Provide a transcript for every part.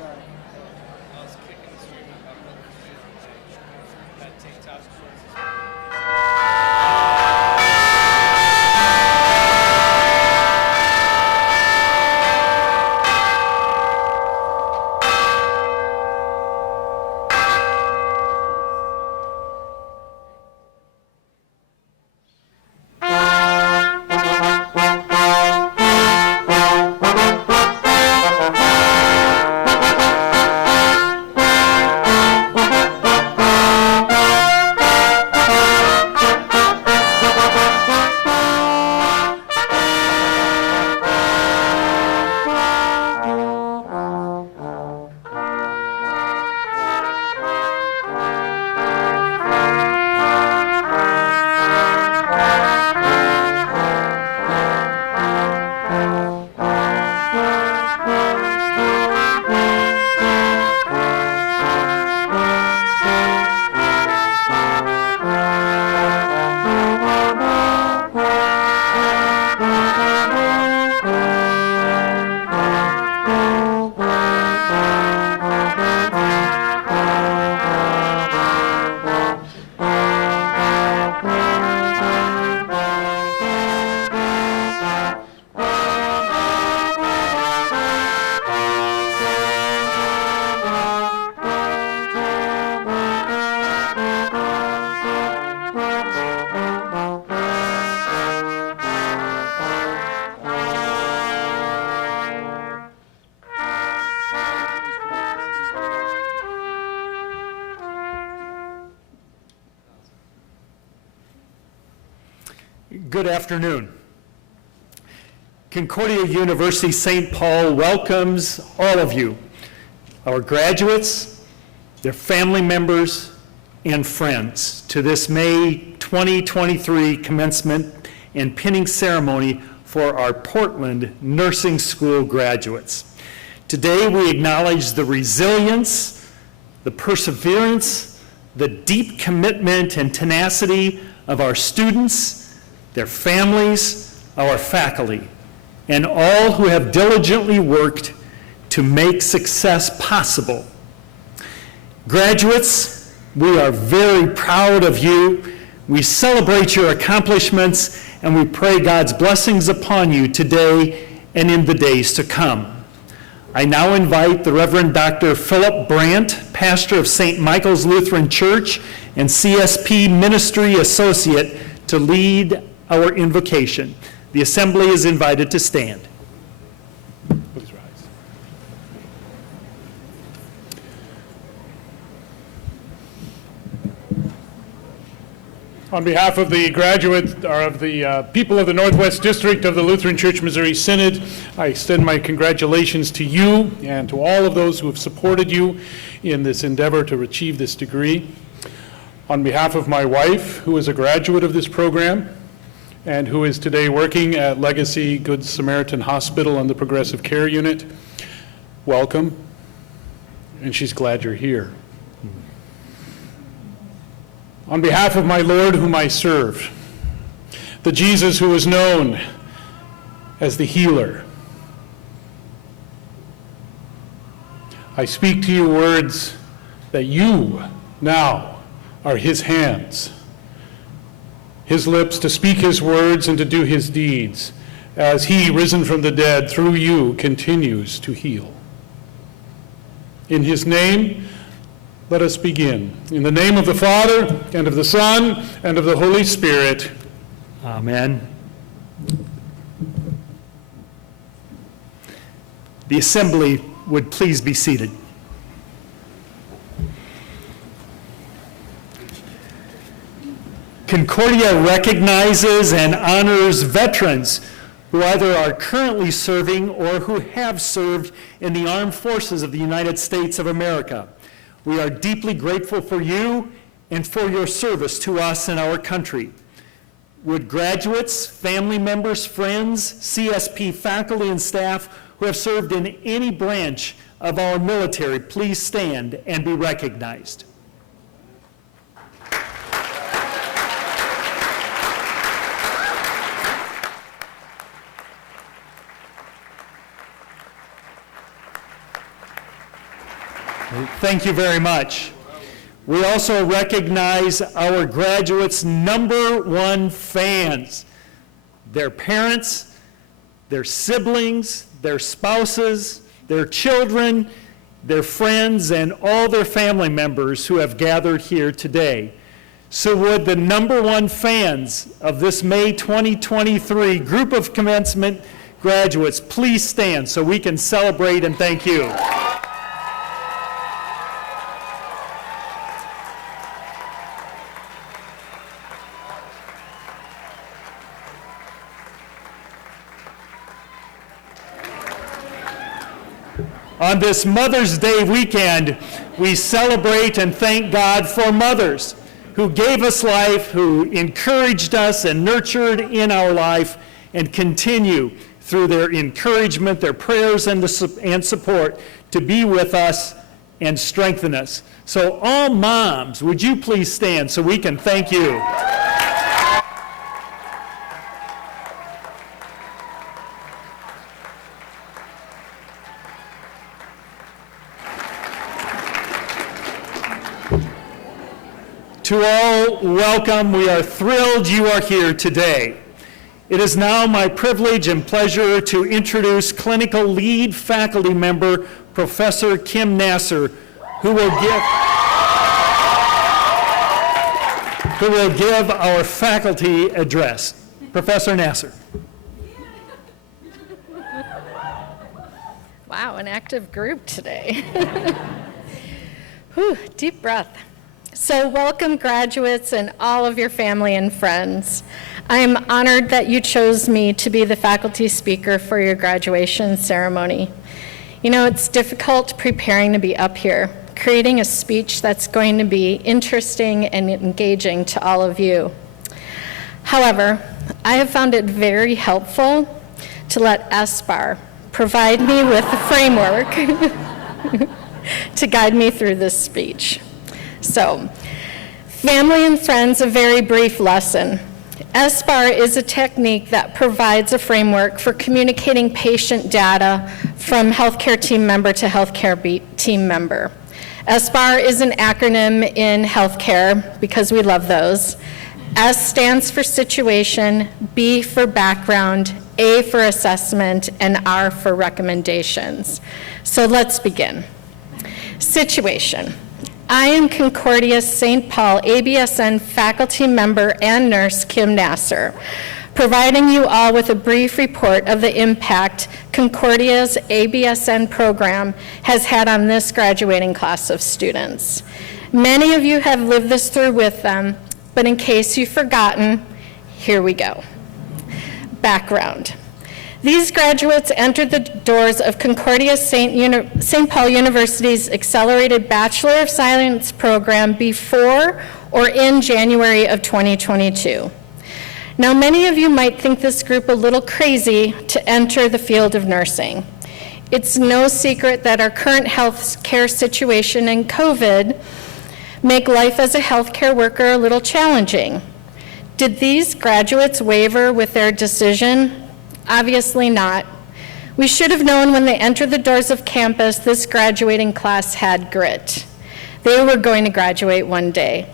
I was kicking the stream about that TikTok. Good afternoon. Concordia University St. Paul welcomes all of you, our graduates, their family members, and friends to this May 2023 commencement and pinning ceremony for our Portland Nursing School graduates. Today we acknowledge the resilience, the perseverance, the deep commitment and tenacity of our students, their families, our faculty, and all who have diligently worked to make success possible. Graduates, we are very proud of you. We celebrate your accomplishments, and we pray God's blessings upon you today and in the days to come. I now invite the Reverend Dr. Philip Brandt, pastor of St. Michael's Lutheran Church and CSP Ministry Associate, to lead our invocation. The assembly is invited to stand. Please rise. On behalf of the graduates, or of the people of the Northwest District of the Lutheran Church Missouri Synod, I extend my congratulations to you and to all of those who have supported you in this endeavor to achieve this degree. On behalf of my wife, who is a graduate of this program, and who is today working at Legacy Good Samaritan Hospital on the Progressive Care Unit, welcome, and she's glad you're here. On behalf of my Lord whom I serve, the Jesus who is known as the healer, I speak to you words that you now are his hands, his lips to speak his words and to do his deeds, as he, risen from the dead, through you, continues to heal. In his name, let us begin. In the name of the Father, and of the Son, and of the Holy Spirit. Amen. The assembly would please be seated. Concordia recognizes and honors veterans who either are currently serving or who have served in the armed forces of the United States of America. We are deeply grateful for you and for your service to us and our country. Would graduates, family members, friends, CSP faculty and staff who have served in any branch of our military please stand and be recognized? Thank you very much. We also recognize our graduates' #1 fans, their parents, their siblings, their spouses, their children, their friends, and all their family members who have gathered here today. So would the #1 fans of this May 2023 group of commencement graduates please stand so we can celebrate and thank you. On this Mother's Day weekend, we celebrate and thank God for mothers who gave us life, who encouraged us and nurtured in our life, and continue through their encouragement, their prayers, and support to be with us and strengthen us. So all moms, would you please stand so we can thank you? To all, welcome. We are thrilled you are here today. It is now my privilege and pleasure to introduce clinical lead faculty member, Professor Kim Nasser, who will give our faculty address. Professor Nasser. Wow, an active group today. Whew, deep breath. So welcome, graduates and all of your family and friends. I am honored that you chose me to be the faculty speaker for your graduation ceremony. You know, it's difficult preparing to be up here, creating a speech that's going to be interesting and engaging to all of you. However, I have found it very helpful to let SBAR provide me with a framework to guide me through this speech. So, family and friends, a very brief lesson. SBAR is a technique that provides a framework for communicating patient data from healthcare team member to healthcare team member. SBAR is an acronym in healthcare because we love those. S stands for situation, B for background, A for assessment, and R for recommendations. So let's begin. Situation. I am Concordia's St. Paul ABSN faculty member and nurse Kim Nasser, providing you all with a brief report of the impact Concordia's ABSN program has had on this graduating class of students. Many of you have lived this through with them, but in case you've forgotten, here we go. Background. These graduates entered the doors of Concordia St. Paul University's Accelerated Bachelor of Science program before or in January of 2022. Now, many of you might think this group a little crazy to enter the field of nursing. It's no secret that our current health care situation and COVID make life as a healthcare worker a little challenging. Did these graduates waver with their decision? Obviously not. We should have known when they entered the doors of campus this graduating class had grit. They were going to graduate one day.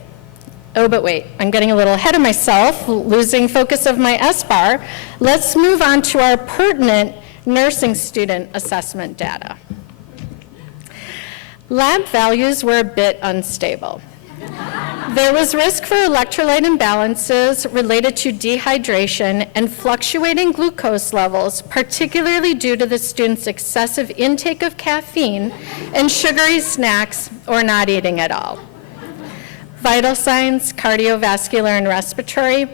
Oh, but wait, I'm getting a little ahead of myself, losing focus of my SBAR. Let's move on to our pertinent nursing student assessment data. Lab values were a bit unstable. There was risk for electrolyte imbalances related to dehydration and fluctuating glucose levels, particularly due to the students' excessive intake of caffeine and sugary snacks or not eating at all. Vital signs, cardiovascular and respiratory.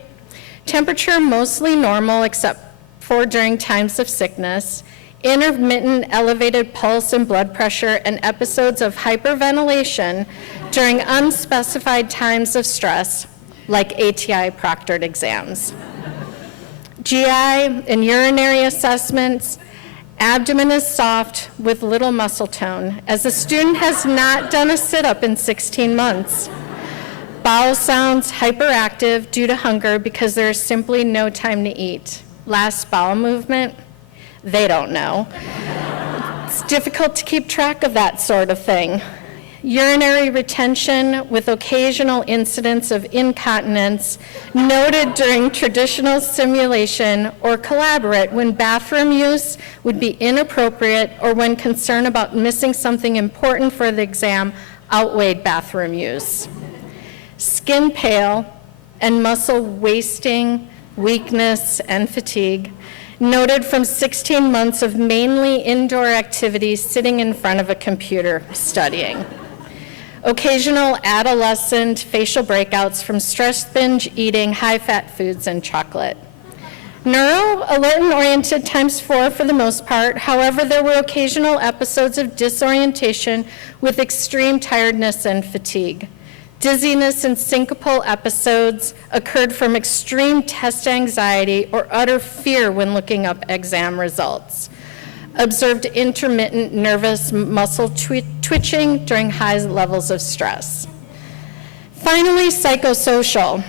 Temperature mostly normal except for during times of sickness. Intermittent elevated pulse and blood pressure and episodes of hyperventilation during unspecified times of stress, like ATI proctored exams. GI and urinary assessments. Abdomen is soft with little muscle tone, as the student has not done a sit-up in 16 months. Bowel sounds hyperactive due to hunger because there is simply no time to eat. Last bowel movement, they don't know. It's difficult to keep track of that sort of thing. urinary retention with occasional incidents of incontinence noted during traditional simulation, or collaborate when bathroom use would be inappropriate or when concern about missing something important for the exam outweighed bathroom use. Skin pale and muscle wasting, weakness, and fatigue noted from 16 months of mainly indoor activities sitting in front of a computer studying. Occasional adolescent facial breakouts from stress binge eating high-fat foods and chocolate. Neuro, alert and oriented ×4 for the most part. However, there were occasional episodes of disorientation with extreme tiredness and fatigue. Dizziness and syncopal episodes occurred from extreme test anxiety or utter fear when looking up exam results. Observed intermittent nervous muscle twitching during high levels of stress. Finally, psychosocial.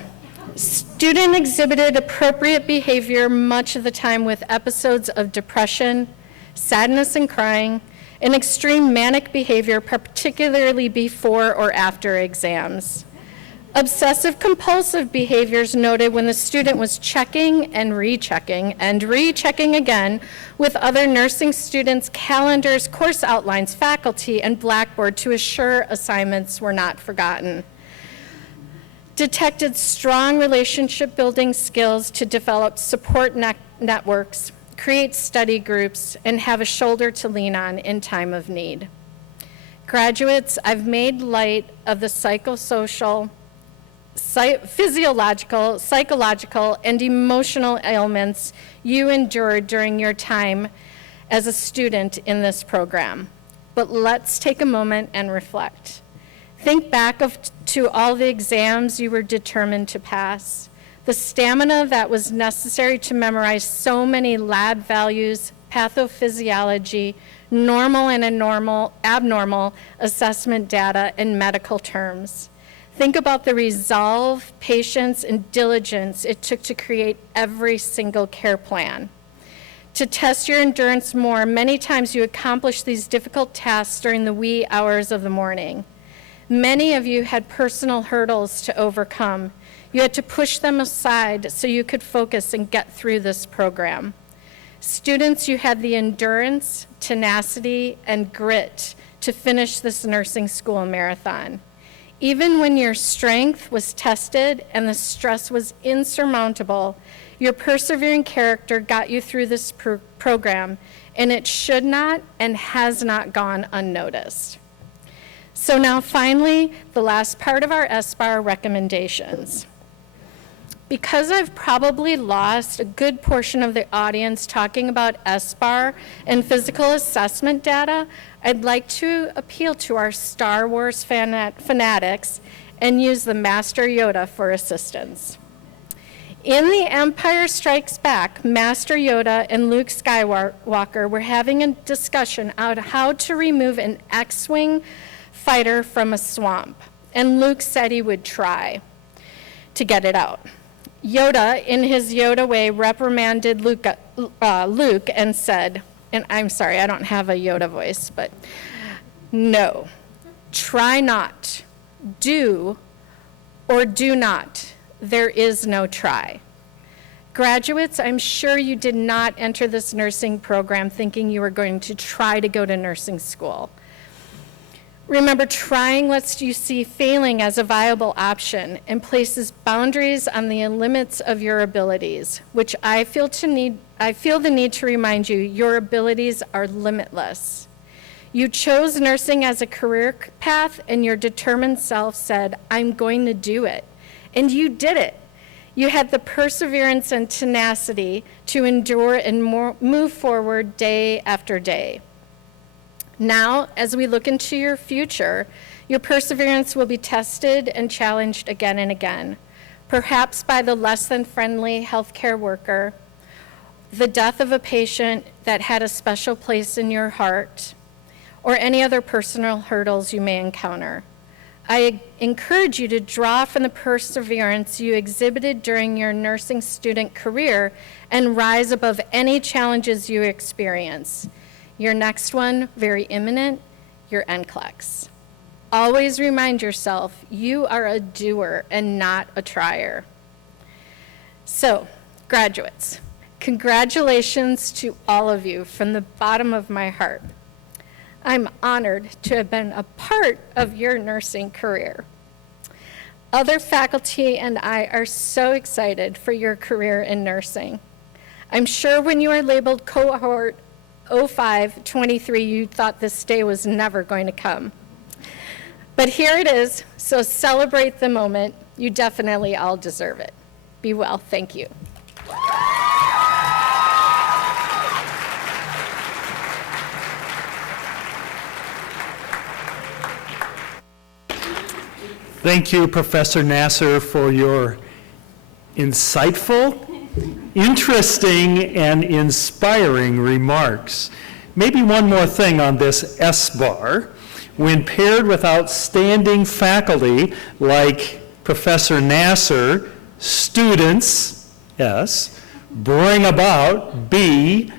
Student exhibited appropriate behavior much of the time with episodes of depression, sadness and crying, and extreme manic behavior, particularly before or after exams. Obsessive compulsive behaviors noted when the student was checking and rechecking again with other nursing students' calendars, course outlines, faculty, and Blackboard to assure assignments were not forgotten. Detected strong relationship building skills to develop support networks, create study groups, and have a shoulder to lean on in time of need. Graduates, I've made light of the psychosocial, physiological, psychological, and emotional ailments you endured during your time as a student in this program. But let's take a moment and reflect. Think back to all the exams you were determined to pass, the stamina that was necessary to memorize so many lab values, pathophysiology, normal and abnormal assessment data, and medical terms. Think about the resolve, patience, and diligence it took to create every single care plan. To test your endurance more, many times you accomplished these difficult tasks during the wee hours of the morning. Many of you had personal hurdles to overcome. You had to push them aside so you could focus and get through this program. Students, you had the endurance, tenacity, and grit to finish this nursing school marathon. Even when your strength was tested and the stress was insurmountable, your persevering character got you through this program, and it should not and has not gone unnoticed. So now finally, the last part of our SBAR recommendations. Because I've probably lost a good portion of the audience talking about SBAR and physical assessment data, I'd like to appeal to our Star Wars fanatics and use the Master Yoda for assistance. In The Empire Strikes Back, Master Yoda and Luke Skywalker were having a discussion on how to remove an X-Wing fighter from a swamp, and Luke said he would try to get it out. Yoda, in his Yoda way, reprimanded Luke and said, and I'm sorry, I don't have a Yoda voice, but no, try not, do or do not. There is no try. Graduates, I'm sure you did not enter this nursing program thinking you were going to try to go to nursing school. Remember, trying lets you see failing as a viable option and places boundaries on the limits of your abilities, which I feel the need to remind you, your abilities are limitless. You chose nursing as a career path, and your determined self said, I'm going to do it. And you did it. You had the perseverance and tenacity to endure and move forward day after day. Now, as we look into your future, your perseverance will be tested and challenged again and again, perhaps by the less than friendly healthcare worker, the death of a patient that had a special place in your heart, or any other personal hurdles you may encounter. I encourage you to draw from the perseverance you exhibited during your nursing student career and rise above any challenges you experience. Your next one, very imminent, your NCLEX. always remind yourself you are a doer and not a trier. So, graduates, congratulations to all of you from the bottom of my heart. I'm honored to have been a part of your nursing career. Other faculty and I are so excited for your career in nursing. I'm sure when you are labeled cohort 0523, you thought this day was never going to come. But here it is, so celebrate the moment. You definitely all deserve it. Be well, thank you. Thank you, Professor Nasser, for your insightful, interesting, and inspiring remarks. Maybe one more thing on this S-bar. When paired with outstanding faculty like Professor Nasser, students, S, bring about, B,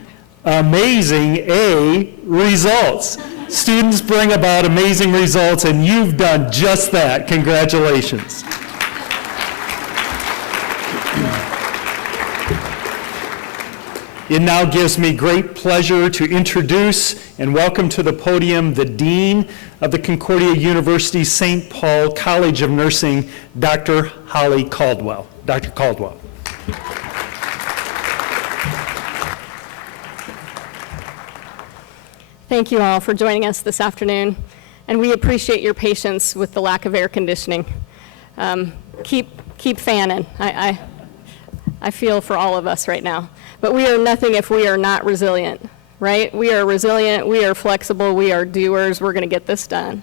amazing, A, results. Students bring about amazing results, and you've done just that. Congratulations. It now gives me great pleasure to introduce and welcome to the podium the Dean of the Concordia University St. Paul College of Nursing, Dr. Holly Caldwell. Dr. Caldwell. Thank you all for joining us this afternoon, and we appreciate your patience with the lack of air conditioning. Keep fanning. I feel for all of us right now. But we are nothing if we are not resilient, right? We are resilient, we are flexible, we are doers, we're gonna get this done.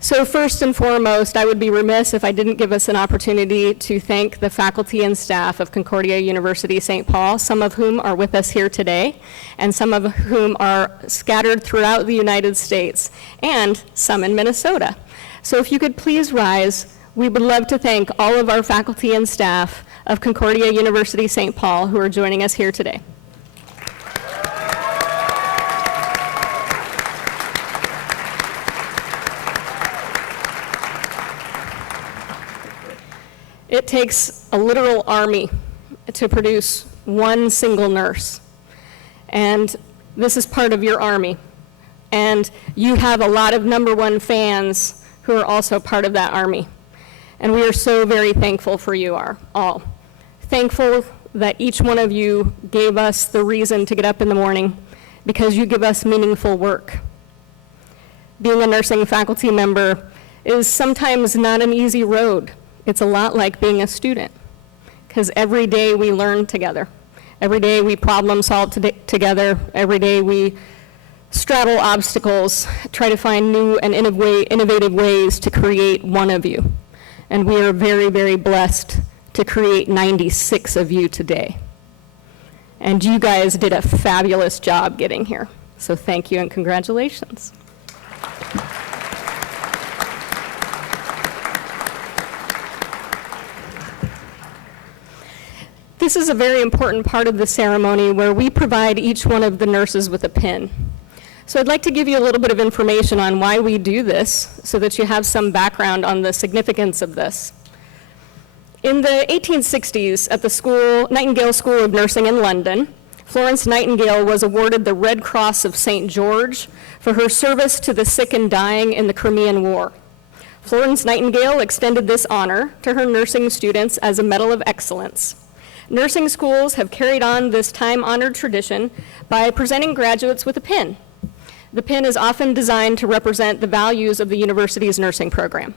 So first and foremost, I would be remiss if I didn't give us an opportunity to thank the faculty and staff of Concordia University St. Paul, some of whom are with us here today, and some of whom are scattered throughout the United States, and some in Minnesota. So if you could please rise, we would love to thank all of our faculty and staff of Concordia University St. Paul who are joining us here today. It takes a literal army to produce one single nurse. And this is part of your army. And you have a lot of #1 fans who are also part of that army. And we are so very thankful for you all. Thankful that each one of you gave us the reason to get up in the morning because you give us meaningful work. Being a nursing faculty member is sometimes not an easy road. It's a lot like being a student because every day we learn together. Every day we problem solve together. Every day we straddle obstacles, try to find new and innovative ways to create one of you. And we are very, very blessed to create 96 of you today. And you guys did a fabulous job getting here. So thank you and congratulations. This is a very important part of the ceremony where we provide each one of the nurses with a pin. So I'd like to give you a little bit of information on why we do this so that you have some background on the significance of this. In the 1860s at the Nightingale School of Nursing in London, Florence Nightingale was awarded the Red Cross of St. George for her service to the sick and dying in the Crimean War. Florence Nightingale extended this honor to her nursing students as a Medal of Excellence. Nursing schools have carried on this time-honored tradition by presenting graduates with a pin. The pin is often designed to represent the values of the university's nursing program.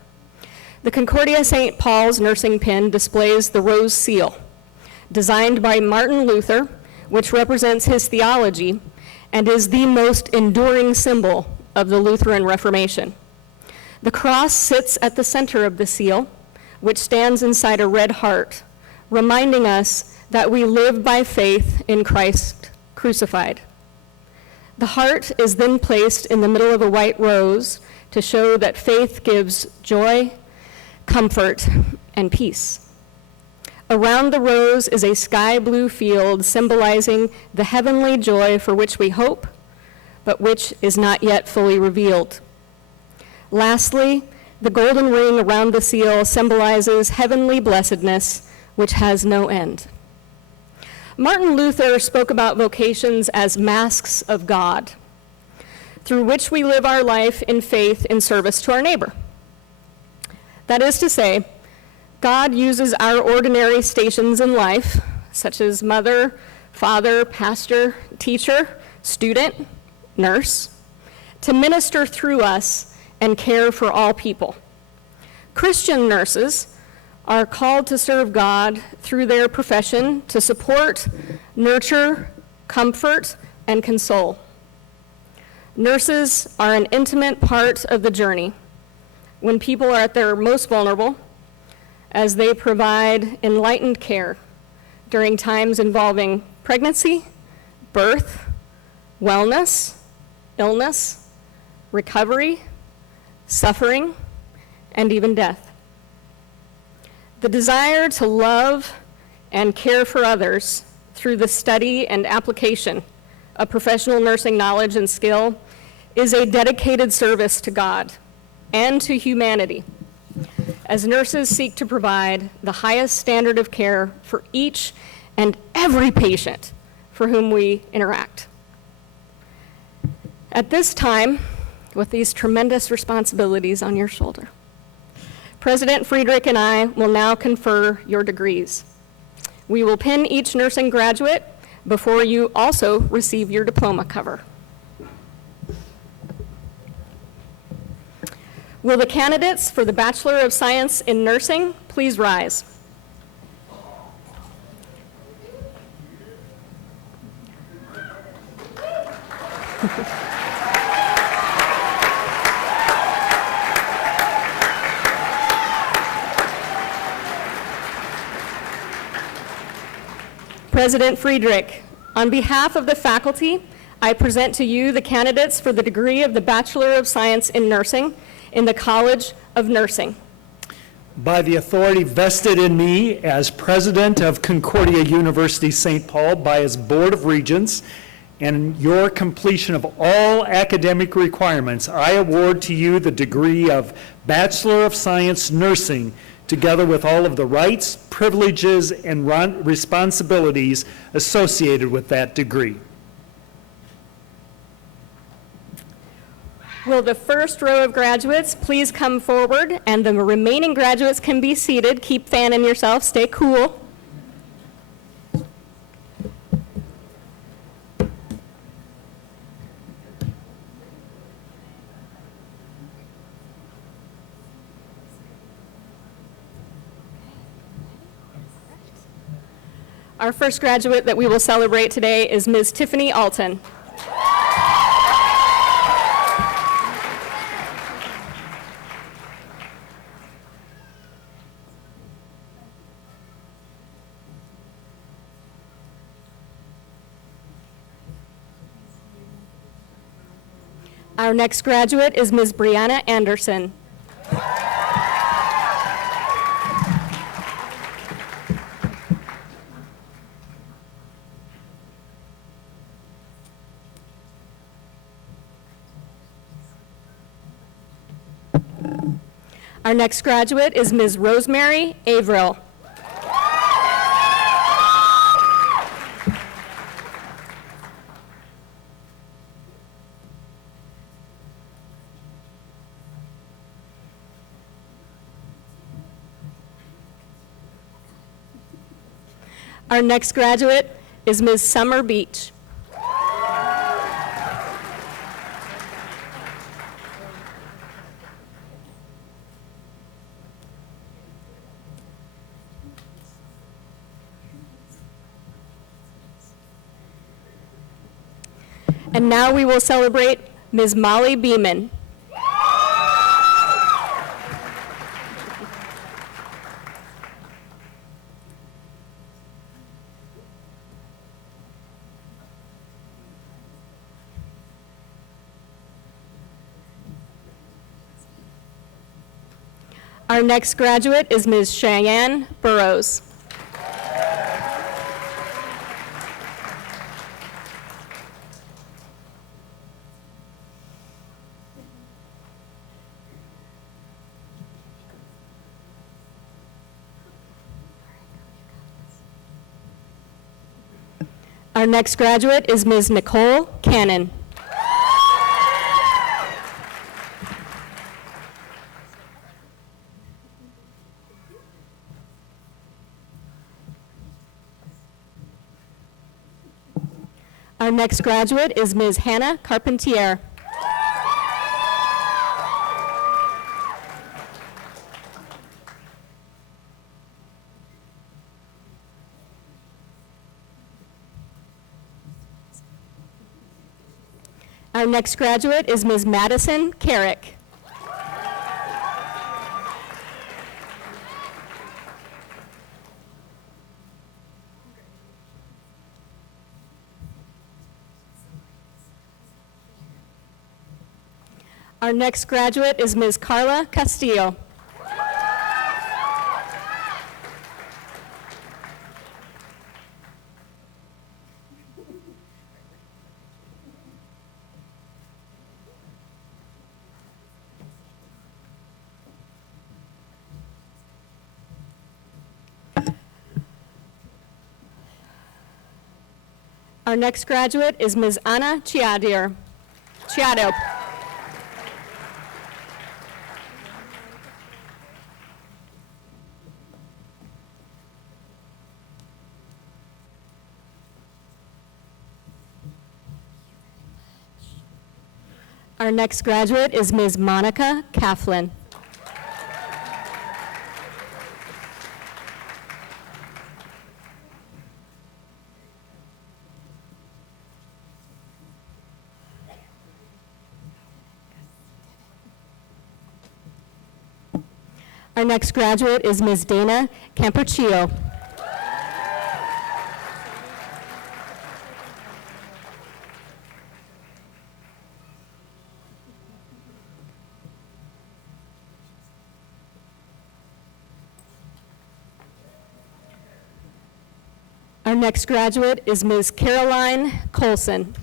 The Concordia St. Paul's nursing pin displays the Rose Seal, designed by Martin Luther, which represents his theology and is the most enduring symbol of the Lutheran Reformation. The cross sits at the center of the seal, which stands inside a red heart, reminding us that we live by faith in Christ crucified. The heart is then placed in the middle of a white rose to show that faith gives joy, comfort, and peace. Around the rose is a sky blue field symbolizing the heavenly joy for which we hope, but which is not yet fully revealed. Lastly, the golden ring around the seal symbolizes heavenly blessedness, which has no end. Martin Luther spoke about vocations as masks of God, through which we live our life in faith in service to our neighbor. That is to say, God uses our ordinary stations in life, such as mother, father, pastor, teacher, student, nurse, to minister through us and care for all people. Christian nurses are called to serve God through their profession to support, nurture, comfort, and console. Nurses are an intimate part of the journey when people are at their most vulnerable, as they provide enlightened care during times involving pregnancy, birth, wellness, illness, recovery, suffering, and even death. The desire to love and care for others through the study and application of professional nursing knowledge and skill is a dedicated service to God and to humanity, as nurses seek to provide the highest standard of care for each and every patient for whom we interact. At this time, with these tremendous responsibilities on your shoulder, President Friedrich and I will now confer your degrees. We will pin each nursing graduate before you also receive your diploma cover. Will the candidates for the Bachelor of Science in Nursing please rise? President Friedrich, on behalf of the faculty, I present to you the candidates for the degree of the Bachelor of Science in Nursing in the College of Nursing. By the authority vested in me as president of Concordia University St. Paul by its Board of Regents, and your completion of all academic requirements, I award to you the degree of Bachelor of Science Nursing, together with all of the rights, privileges, and responsibilities associated with that degree. Will the first row of graduates please come forward, and the remaining graduates can be seated. Keep fanning yourself, stay cool. Our first graduate that we will celebrate today is Ms. Tiffany Alton. Our next graduate is Ms. Brianna Anderson. Our next graduate is Ms. Rosemary Averill. Our next graduate is Ms. Summer Beach. And now we will celebrate Ms. Molly Beeman. Our next graduate is Ms. Cheyenne Burrows. Our next graduate is Ms. Nicole Cannon. Our next graduate is Ms. Hannah Carpentier. Our next graduate is Ms. Madison Carrick. Our next graduate is Ms. Carla Castillo. Our next graduate is Ms. Ana Chiado. Our next graduate is Ms. Monica Coughlin. Our next graduate is Ms. Dana Camperchio. Our next graduate is Ms. Caroline Colson.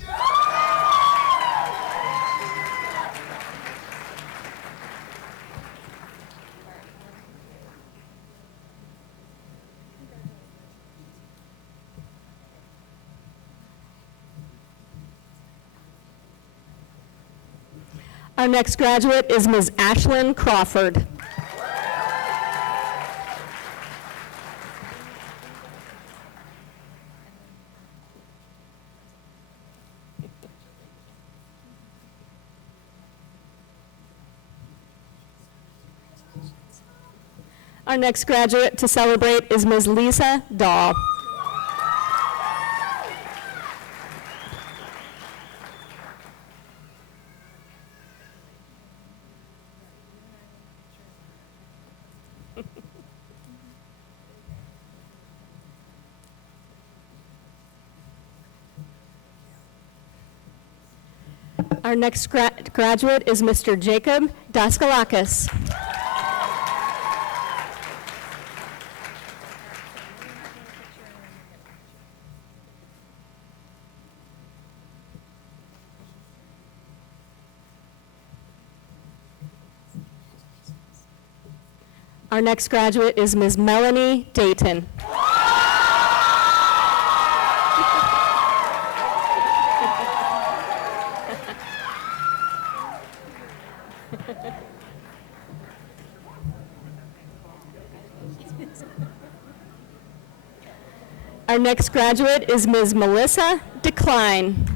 Our next graduate is Ms. Ashlyn Crawford. Our next graduate to celebrate is Ms. Lisa Dahl. Our next graduate is Mr. Jacob Daskalakis. Our next graduate is Ms. Melanie Dayton. Our next graduate is Ms. Melissa Decline.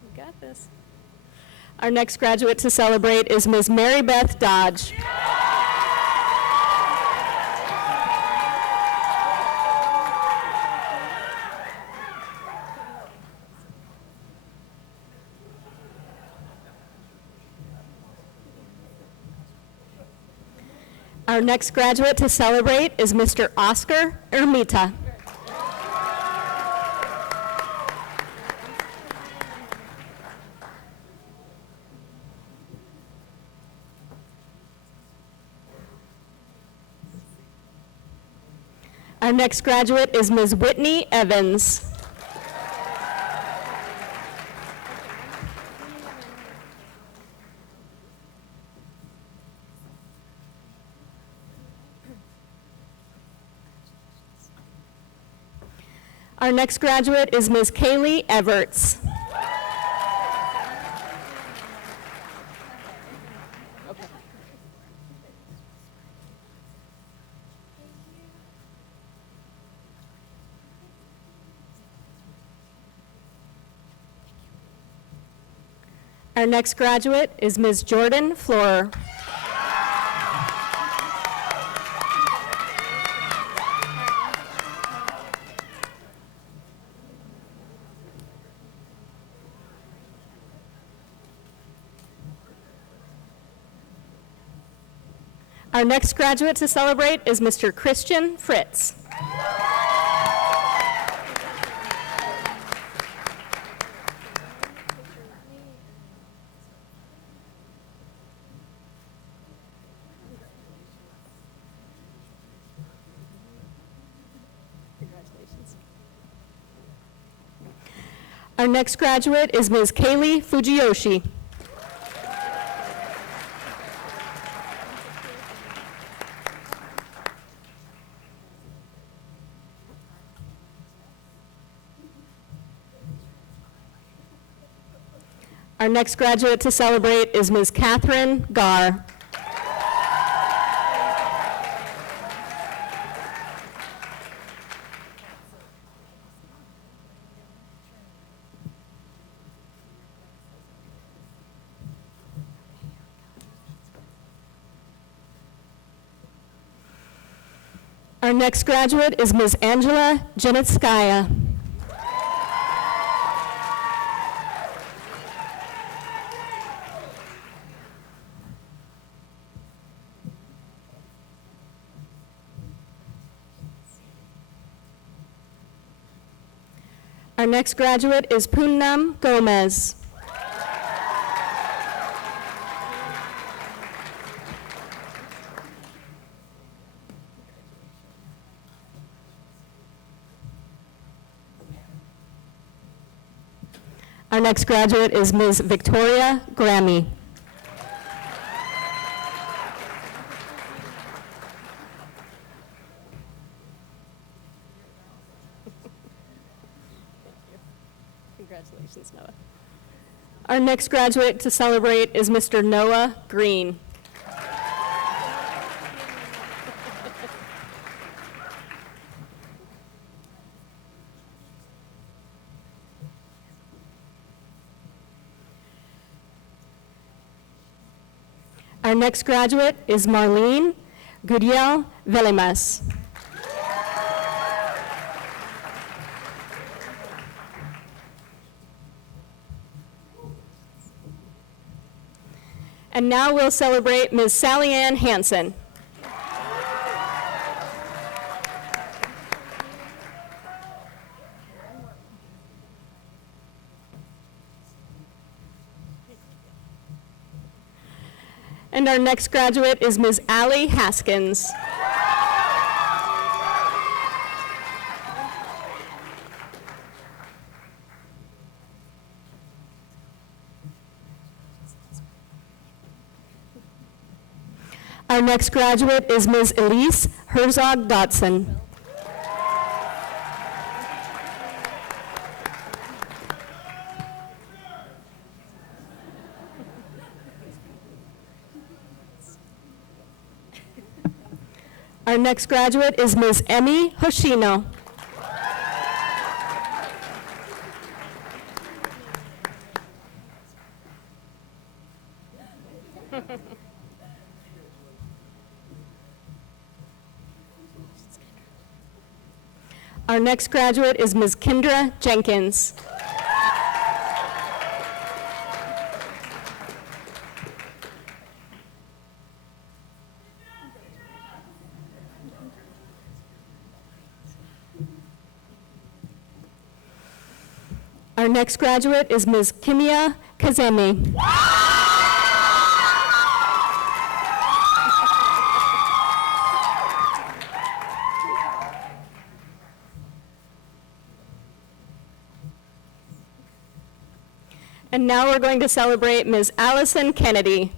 You got this. Our next graduate to celebrate is Ms. Mary Beth Dodge. Our next graduate to celebrate is Mr. Oscar Ermita. Our next graduate is Ms. Whitney Evans. Our next graduate is Ms. Kaylee Everts. Our next graduate is Ms. Jordan Florer. Our next graduate to celebrate is Mr. Christian Fritz. Our next graduate is Ms. Kaylee Fujiyoshi. Our next graduate to celebrate is Ms. Catherine Gar. Our next graduate is Ms. Angela Janitskaya. Our next graduate is Poonam Gomez. Our next graduate is Ms. Victoria Grammy. Congratulations, Noah. Our next graduate to celebrate is Mr. Noah Green. Our next graduate is Marlene Gudiel Velemas. And now we'll celebrate Ms. Sally Ann Hansen. And our next graduate is Ms. Allie Haskins. Our next graduate is Ms. Elise Herzog Dotson. Our next graduate is Ms. Emmy Hoshino. Our next graduate is Ms. Kendra Jenkins. Our next graduate is Ms. Kimia Kazemi. And now we're going to celebrate Ms. Allison Kennedy.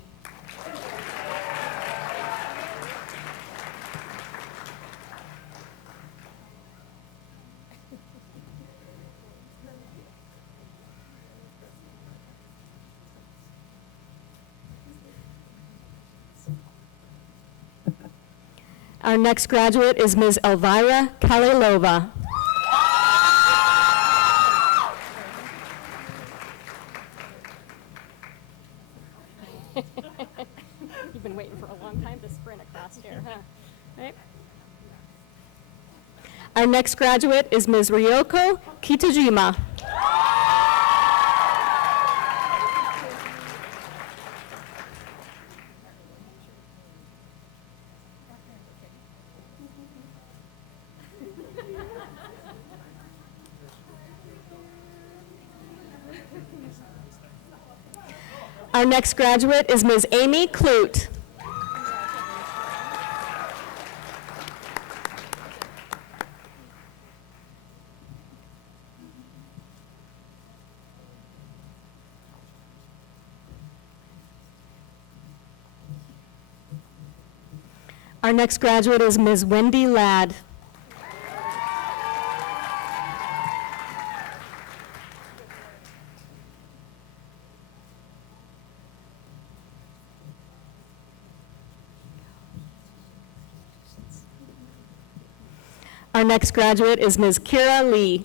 Our next graduate is Ms. Elvira Kalilova. You've been waiting for a long time to sprint across here, huh? Right. Our next graduate is Ms. Ryoko Kitajima. Our next graduate is Ms. Amy Clute. Our next graduate is Ms. Wendy Ladd. Our next graduate is Ms. Kira Lee.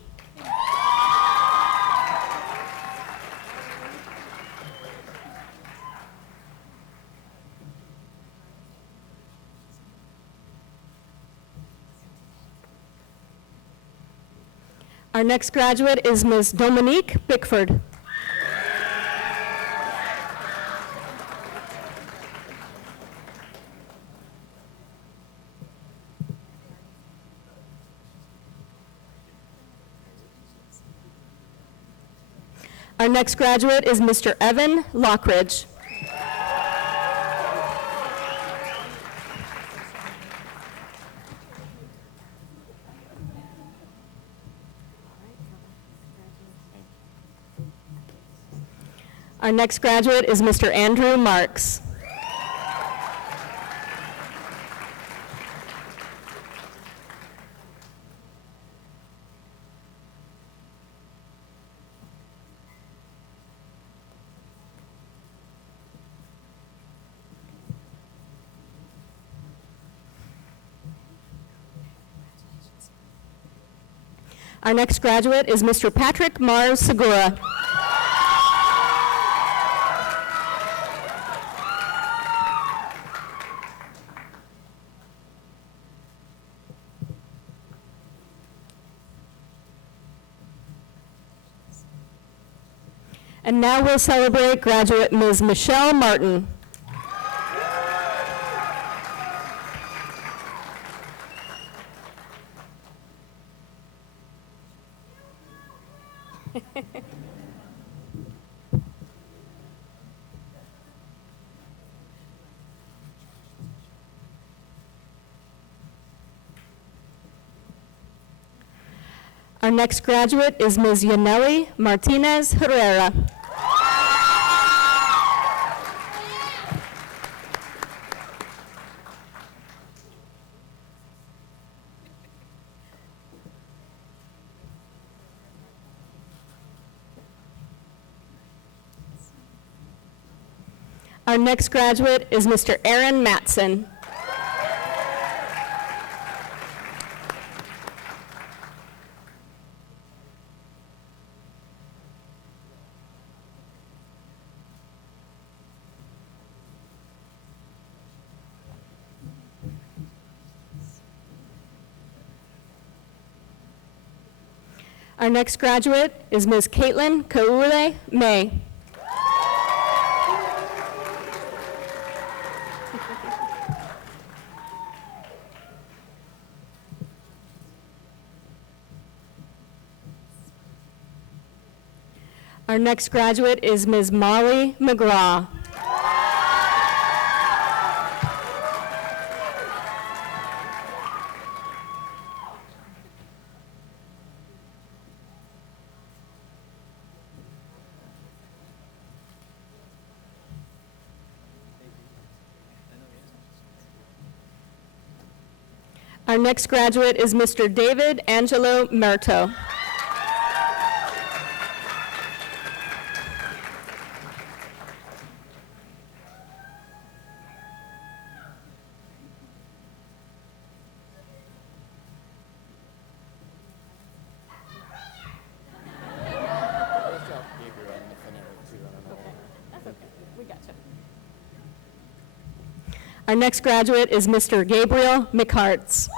Our next graduate is Ms. Dominique Bickford. Our next graduate is Mr. Evan Lockridge. Our next graduate is Mr. Andrew Marks. Our next graduate is Mr. Patrick Mars Segura. And now we'll celebrate graduate Ms. Michelle Martin. Our next graduate is Ms. Yaneli Martinez Herrera. Our next graduate is Mr. Aaron Matson. Our next graduate is Ms. Caitlin Kaule May. Our next graduate is Ms. Molly McGraw. Our next graduate is Mr. David Angelo Merto. Our next graduate is Mr. Gabriel McHartz.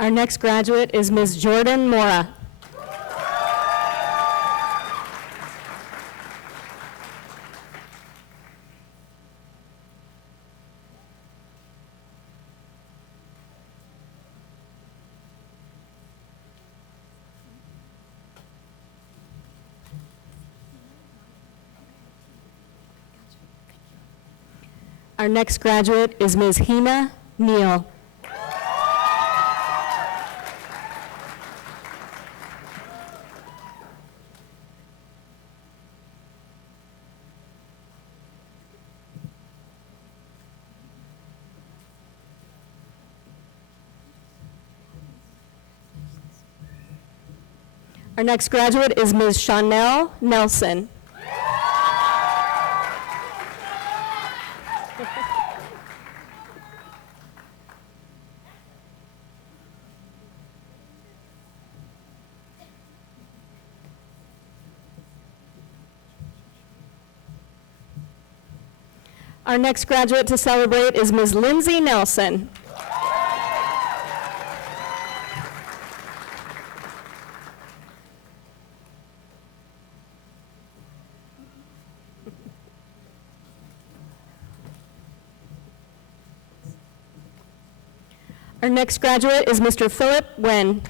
Our next graduate is Ms. Jordan Mora. Our next graduate is Ms. Hina Neal. Our next graduate is Ms. Chanel Nelson. Our next graduate to celebrate is Ms. Lindsay Nelson. Our next graduate is Mr. Philip Wen.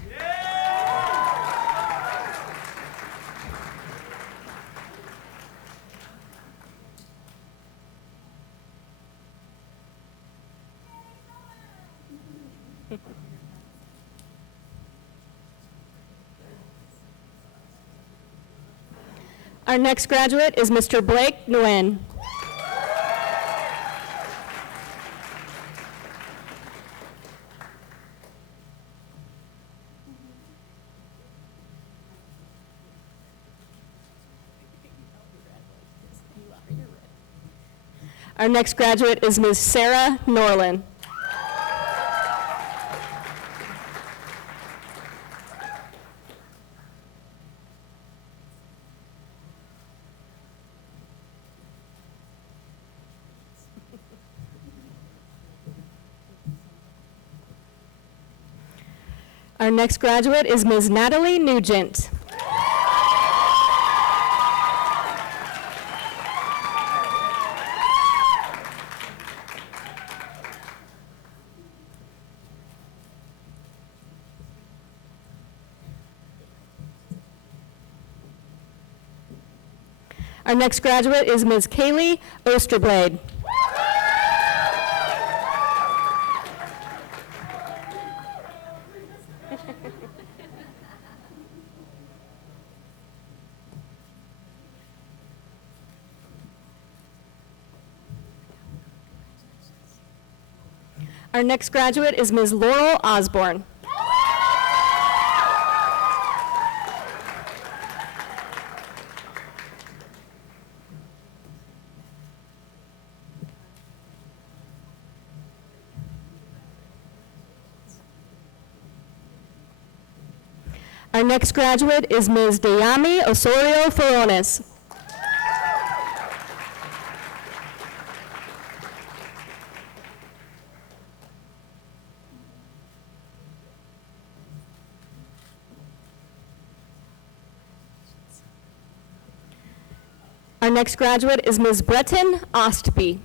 Our next graduate is Mr. Blake Nguyen. Our next graduate is Ms. Sarah Norland. Our next graduate is Ms. Natalie Nugent. Our next graduate is Ms. Kaylee Osterblade. Our next graduate is Ms. Laurel Osborne. Our next graduate is Ms. Dayami Osorio Forones. Our next graduate is Ms. Breton Ostby.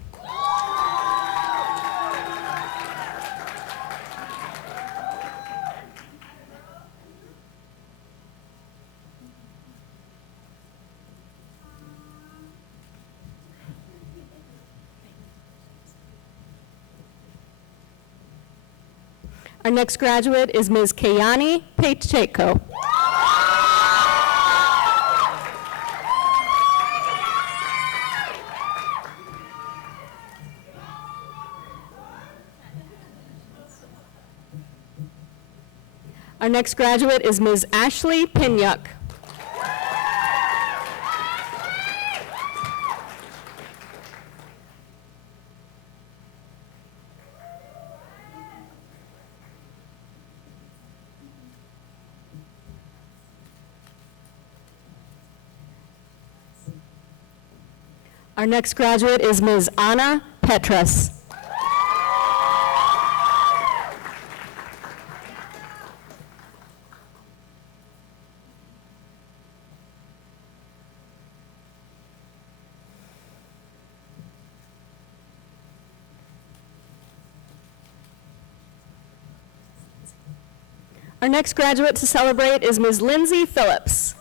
Our next graduate is Ms. Kayani Pacheco. Our next graduate is Ms. Ashley Pinyuk. Our next graduate is Ms. Anna Petras. Our next graduate to celebrate is Ms. Lindsay Phillips.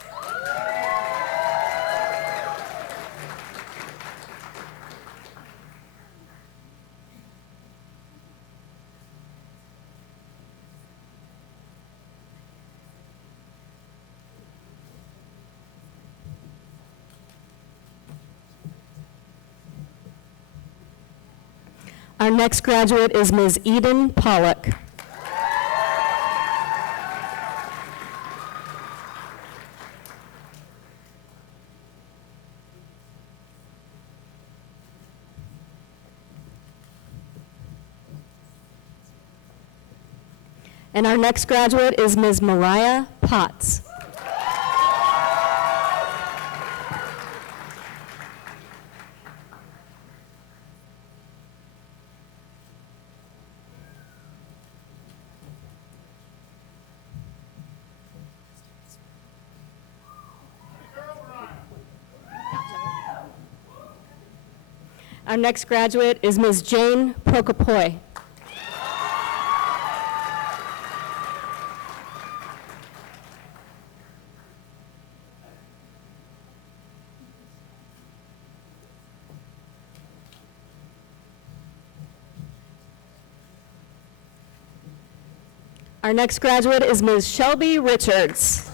Our next graduate is Ms. Eden Pollock. And our next graduate is Ms. Mariah Potts. Our next graduate is Ms. Jane Prokopoy. Our next graduate is Ms. Shelby Richards.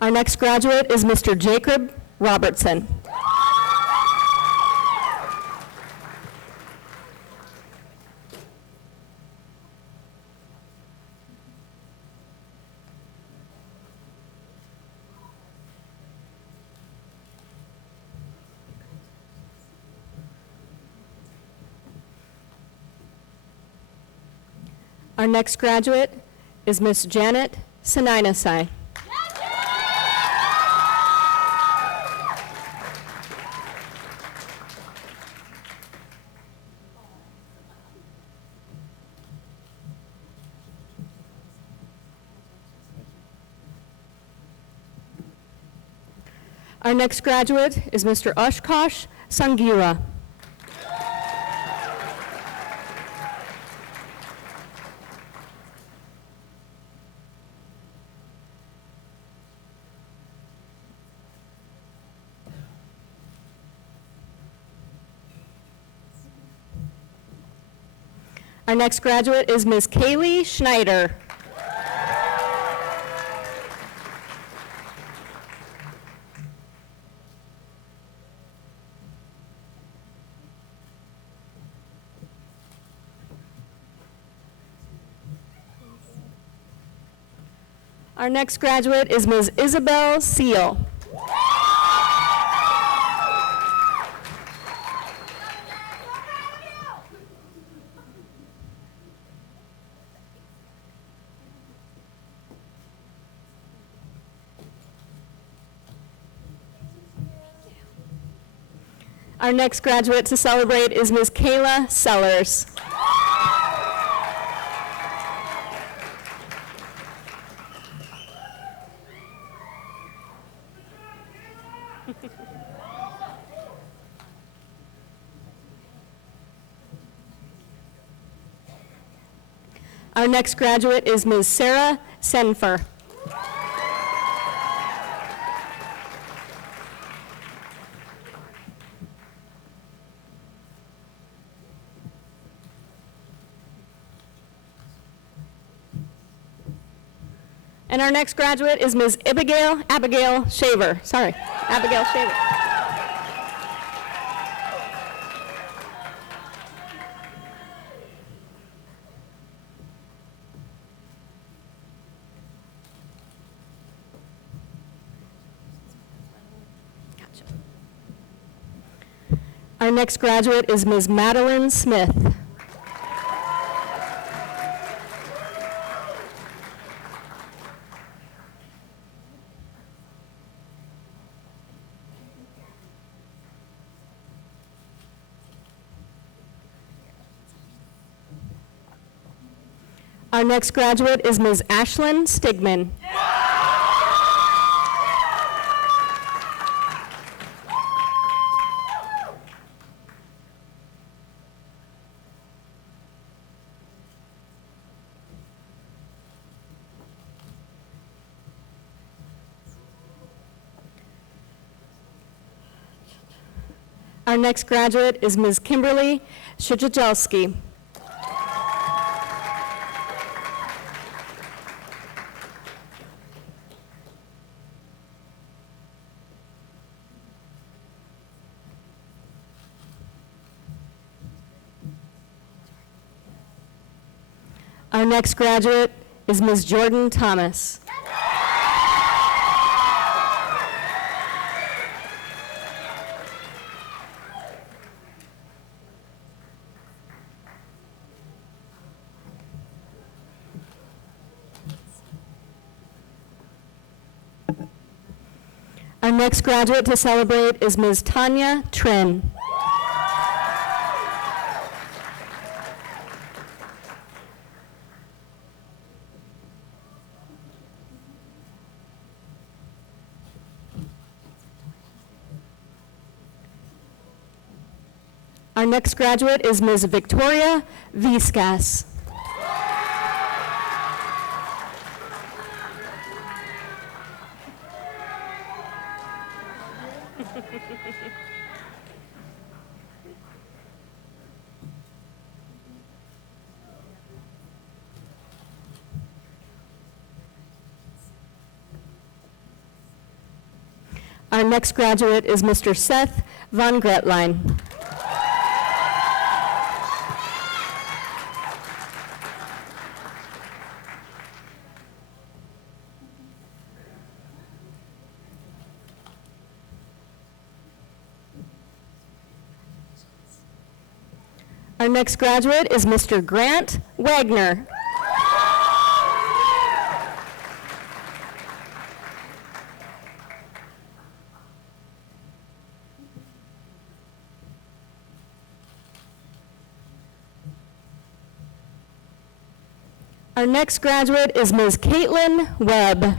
Our next graduate is Mr. Jacob Robertson. Our next graduate is Miss Janet Sinainasai. Our next graduate is Mr. Oshkosh Sangira. Our next graduate is Ms. Kaylee Schneider. Our next graduate is Ms. Isabel Seal. Our next graduate to celebrate is Ms. Kayla Sellers. Our next graduate is Ms. Sarah Senfer. And our next graduate is Ms. Abigail Shaver. Sorry, Abigail Shaver. Our next graduate is Ms. Madeline Smith. Our next graduate is Ms. Ashlyn Stigman. Our next graduate is Ms. Kimberly Shijajelski. Our next graduate is Ms. Jordan Thomas. Our next graduate to celebrate is Ms. Tanya Trin. Our next graduate is Ms. Victoria Viscas. Our next graduate is Mr. Seth Von Gretlein. Our next graduate is Mr. Grant Wagner. Our next graduate is Ms. Caitlin Webb.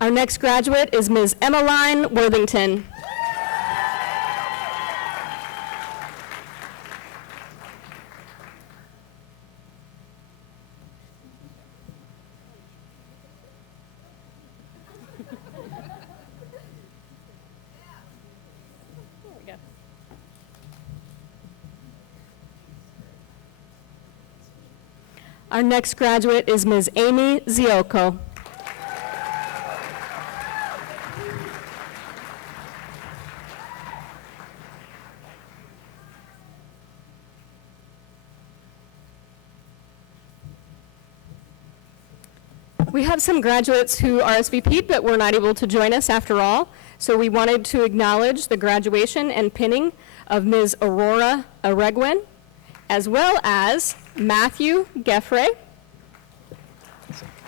Our next graduate is Ms. Emmeline Worthington. Our next graduate is Ms. Amy Zioko. We have some graduates who RSVP'd but were not able to join us after all, so we wanted to acknowledge the graduation and pinning of Ms. Aurora Aregwin, as well as Matthew Geffrey.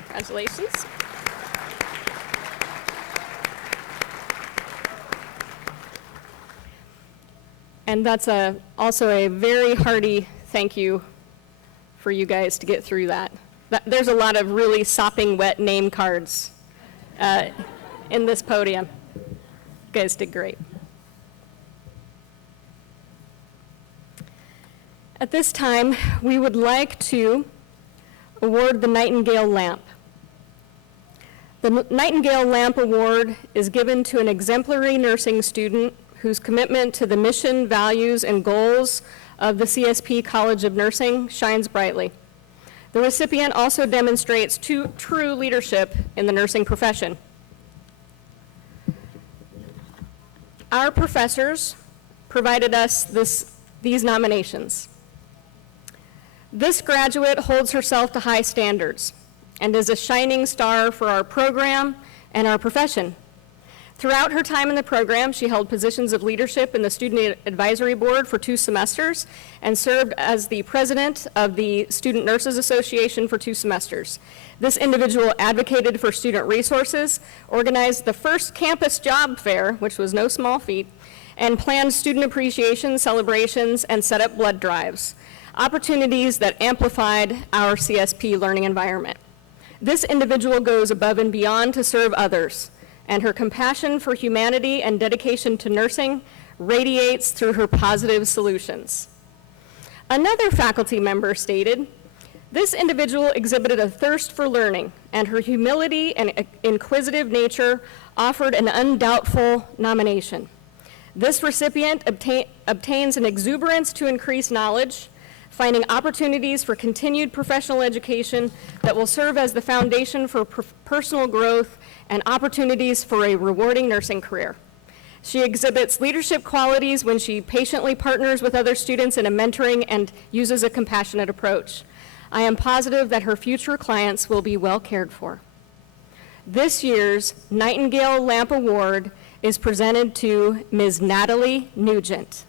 Congratulations. And that's also a very hearty thank you for you guys to get through that. There's a lot of really sopping wet name cards in this podium. You guys did great. At this time, we would like to award the Nightingale Lamp. The Nightingale Lamp Award is given to an exemplary nursing student whose commitment to the mission, values, and goals of the CSP College of Nursing shines brightly. The recipient also demonstrates true leadership in the nursing profession. our professors provided us these nominations. This graduate holds herself to high standards and is a shining star for our program and our profession. Throughout her time in the program, she held positions of leadership in the Student Advisory Board for 2 semesters and served as the president of the Student Nurses Association for 2 semesters. This individual advocated for student resources, organized the first campus job fair, which was no small feat, and planned student appreciation celebrations and set up blood drives, opportunities that amplified our CSP learning environment. This individual goes above and beyond to serve others, and her compassion for humanity and dedication to nursing radiates through her positive solutions. Another faculty member stated, "This individual exhibited a thirst for learning, and her humility and inquisitive nature offered an undoubtful nomination. This recipient obtains an exuberance to increase knowledge, finding opportunities for continued professional education that will serve as the foundation for personal growth and opportunities for a rewarding nursing career. She exhibits leadership qualities when she patiently partners with other students in a mentoring and uses a compassionate approach. I am positive that her future clients will be well cared for." This year's Nightingale Lamp Award is presented to Ms. Natalie Nugent.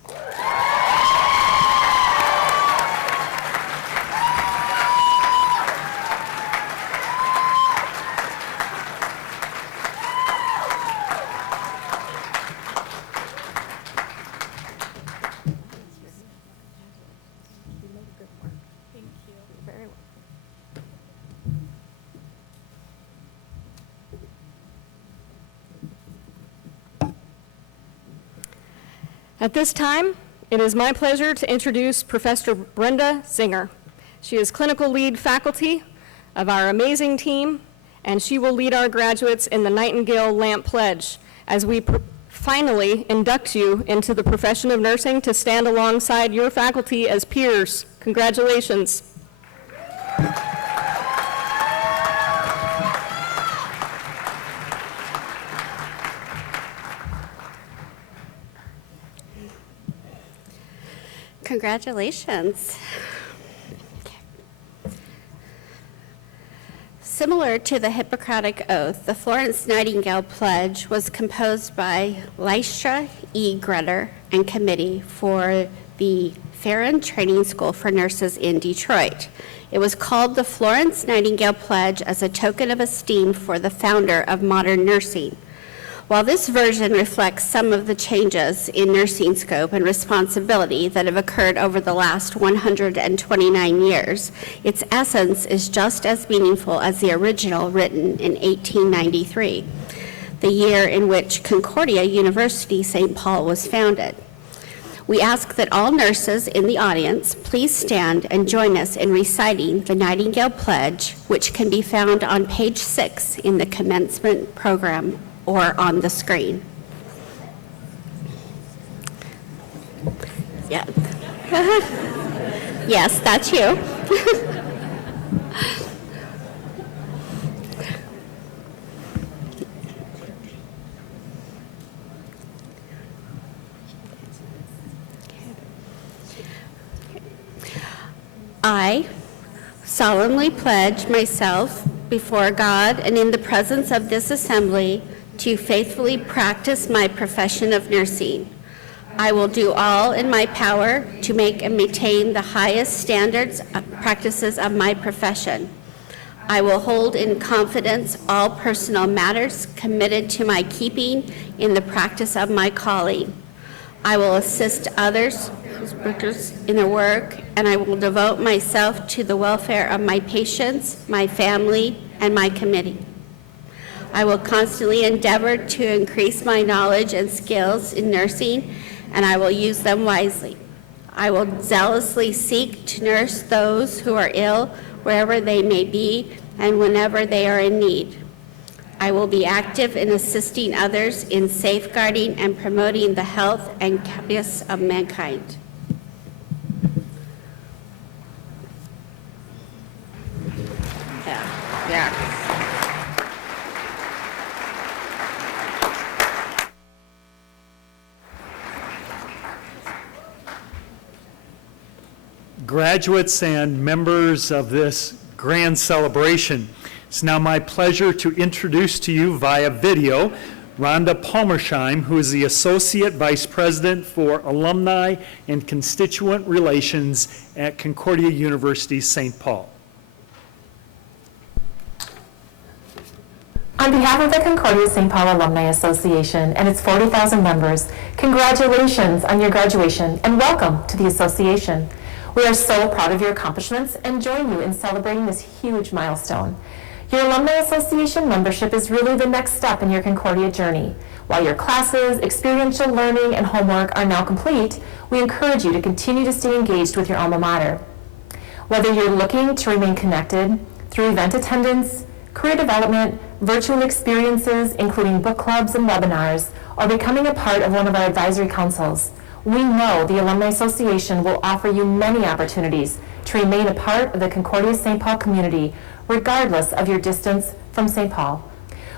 At this time, it is my pleasure to introduce Professor Brenda Zinger. She is clinical lead faculty of our amazing team, and she will lead our graduates in the Nightingale Lamp Pledge as we finally induct you into the profession of nursing to stand alongside your faculty as peers. Congratulations. Congratulations. Similar to the Hippocratic Oath, the Florence Nightingale Pledge was composed by Lystra E. Grutter and committee for the Farron Training School for Nurses in Detroit. It was called the Florence Nightingale Pledge as a token of esteem for the founder of modern nursing. While this version reflects some of the changes in nursing scope and responsibility that have occurred over the last 129 years, its essence is just as meaningful as the original written in 1893, the year in which Concordia University, St. Paul was founded. We ask that all nurses in the audience please stand and join us in reciting the Nightingale Pledge, which can be found on page 6 in the Commencement program or on the screen. Yeah. Yes, that's you. I solemnly pledge myself before God and in the presence of this assembly to faithfully practice my profession of nursing. I will do all in my power to make and maintain the highest standards of practices of my profession. I will hold in confidence all personal matters committed to my keeping in the practice of my calling. I will assist others in their work, and I will devote myself to the welfare of my patients, my family, and my committee. I will constantly endeavor to increase my knowledge and skills in nursing, and I will use them wisely. I will zealously seek to nurse those who are ill wherever they may be and whenever they are in need. I will be active in assisting others in safeguarding and promoting the health and happiness of mankind. Yeah. Graduates and members of this grand celebration, it's now my pleasure to introduce to you via video Rhonda Palmersheim, who is the Associate Vice President for Alumni and Constituent Relations at Concordia University, St. Paul. On behalf of the Concordia St. Paul Alumni Association and its 40,000 members, congratulations on your graduation and welcome to the association. We are so proud of your accomplishments and join you in celebrating this huge milestone. Your Alumni Association membership is really the next step in your Concordia journey. While your classes, experiential learning, and homework are now complete, we encourage you to continue to stay engaged with your alma mater. Whether you're looking to remain connected through event attendance, career development, virtual experiences, including book clubs and webinars, or becoming a part of one of our advisory councils, we know the Alumni Association will offer you many opportunities to remain a part of the Concordia St. Paul community, regardless of your distance from St. Paul.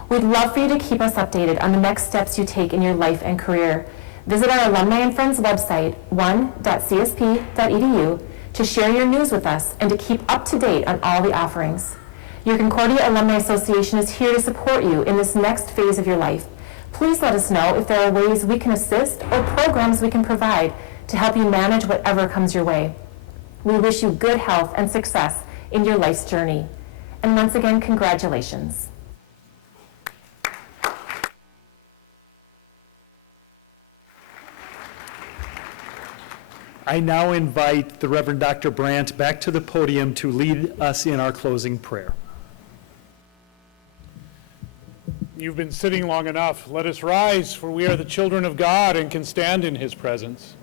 We'd love for you to keep us updated on the next steps you take in your life and career. Visit our Alumni and Friends website, one.csp.edu, to share your news with us and to keep up to date on all the offerings. Your Concordia Alumni Association is here to support you in this next phase of your life. Please let us know if there are ways we can assist or programs we can provide to help you manage whatever comes your way. We wish you good health and success in your life's journey. And once again, congratulations. I now invite the Reverend Dr. Brandt back to the podium to lead us in our closing prayer. You've been sitting long enough. Let us rise, for we are the children of God and can stand in his presence.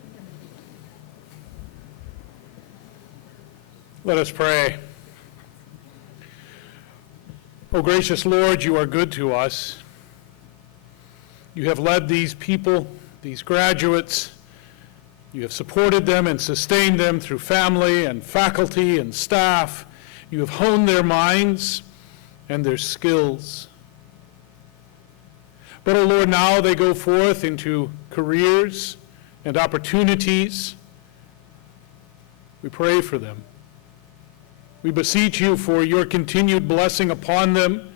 Let us pray. O gracious Lord, you are good to us. You have led these people, these graduates. You have supported them and sustained them through family and faculty and staff. You have honed their minds and their skills. But, O Lord, now they go forth into careers and opportunities. We pray for them. We beseech you for your continued blessing upon them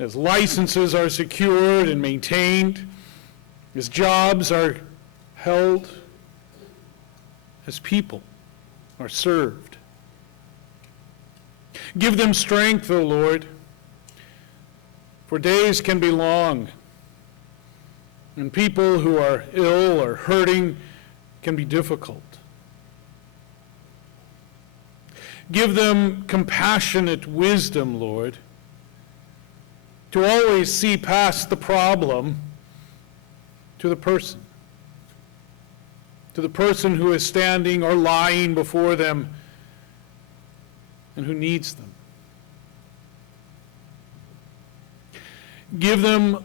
as licenses are secured and maintained, as jobs are held, as people are served. Give them strength, O Lord, for days can be long, and people who are ill or hurting can be difficult. Give them compassionate wisdom, Lord, to always see past the problem to the person who is standing or lying before them and who needs them. Give them,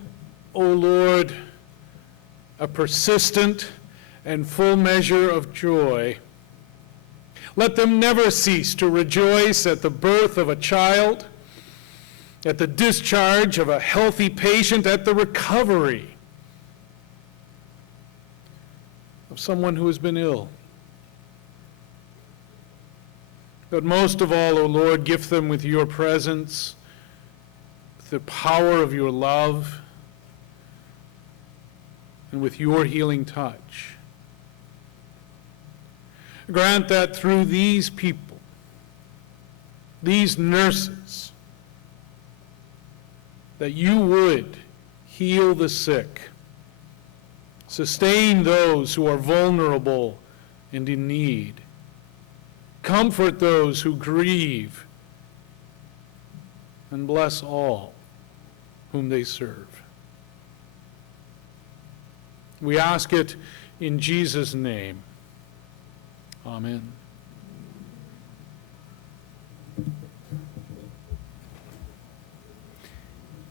O Lord, a persistent and full measure of joy. Let them never cease to rejoice at the birth of a child, at the discharge of a healthy patient, at the recovery of someone who has been ill. But most of all, O Lord, gift them with your presence, with the power of your love, and with your healing touch. Grant that through these people, these nurses, that you would heal the sick, sustain those who are vulnerable and in need, comfort those who grieve, and bless all whom they serve. We ask it in Jesus' name. Amen.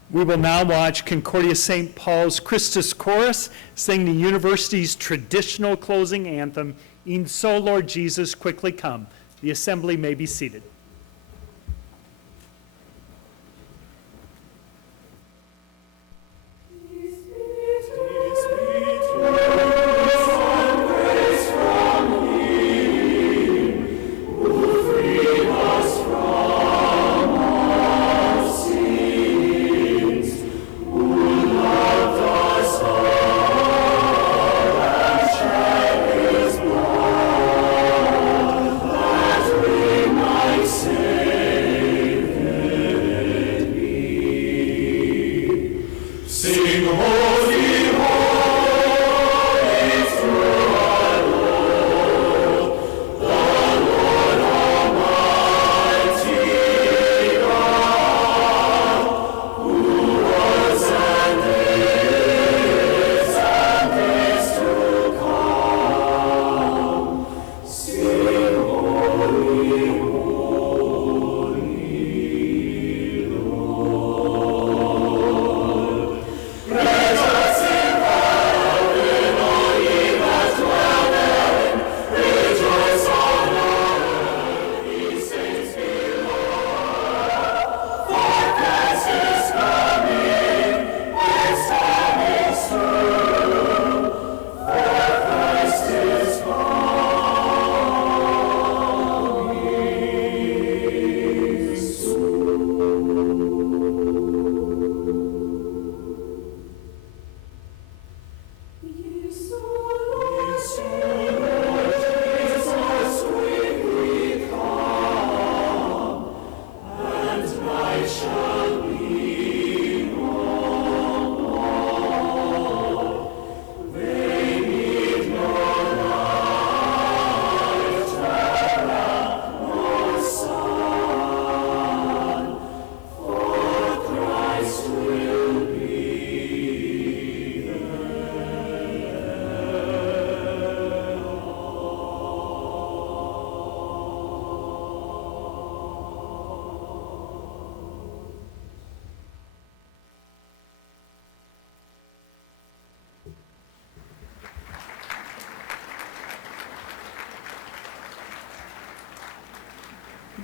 We will now watch Concordia St. Paul's Christus Chorus sing the university's traditional closing anthem, "In So Lord Jesus, Quickly Come." The assembly may be seated. Grace from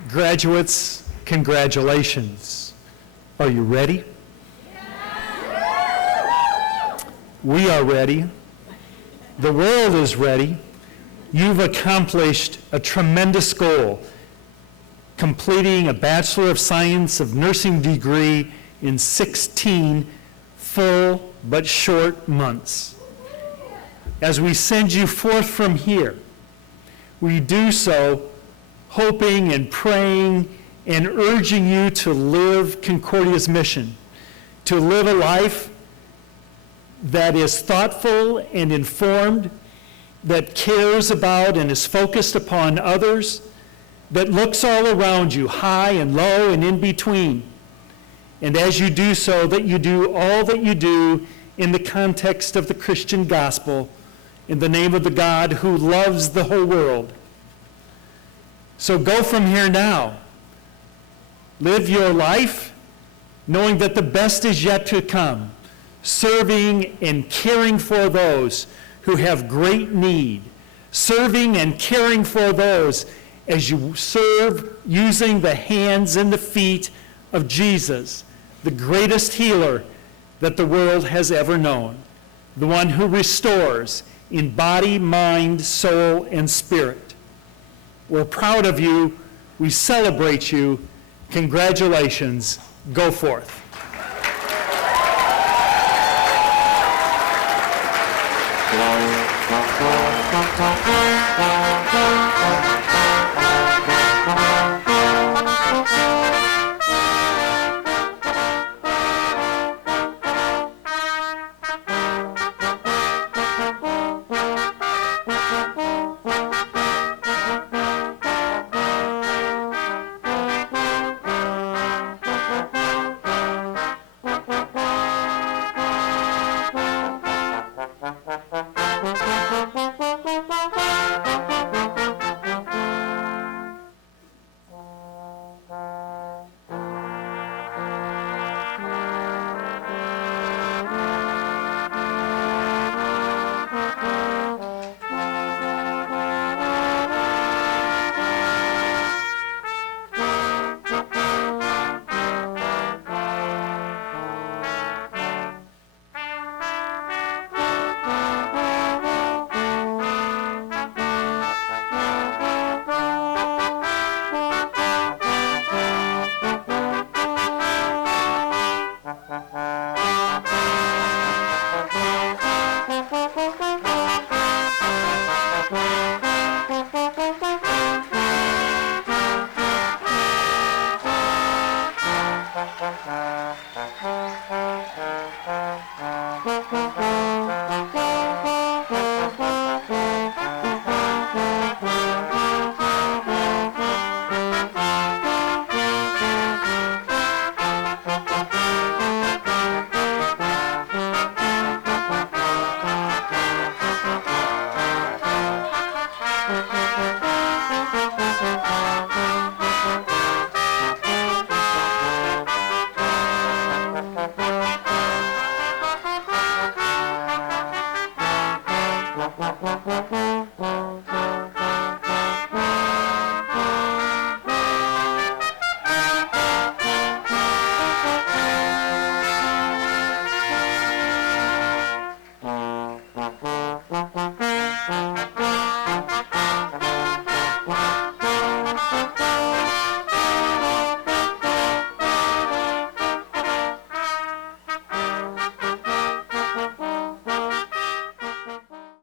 Graduates, congratulations. Are you ready? We are ready. The world is ready. You've accomplished a tremendous goal, completing a Bachelor of Science of Nursing degree in 16 full but short months. As we send you forth from here, we do so hoping and praying and urging you to live Concordia's mission, to live a life that is thoughtful and informed, that cares about and is focused upon others, that looks all around you, high and low and in between. And as you do so, that you do all that you do in the context of the Christian gospel, in the name of the God who loves the whole world. So go from here now. Live your life knowing that the best is yet to come, serving and caring for those who have great need, serving and caring for those as you serve using the hands and the feet of Jesus, the greatest healer that the world has ever known, the one who restores in body, mind, soul, and spirit. We're proud of you. We celebrate you. Congratulations. Go forth.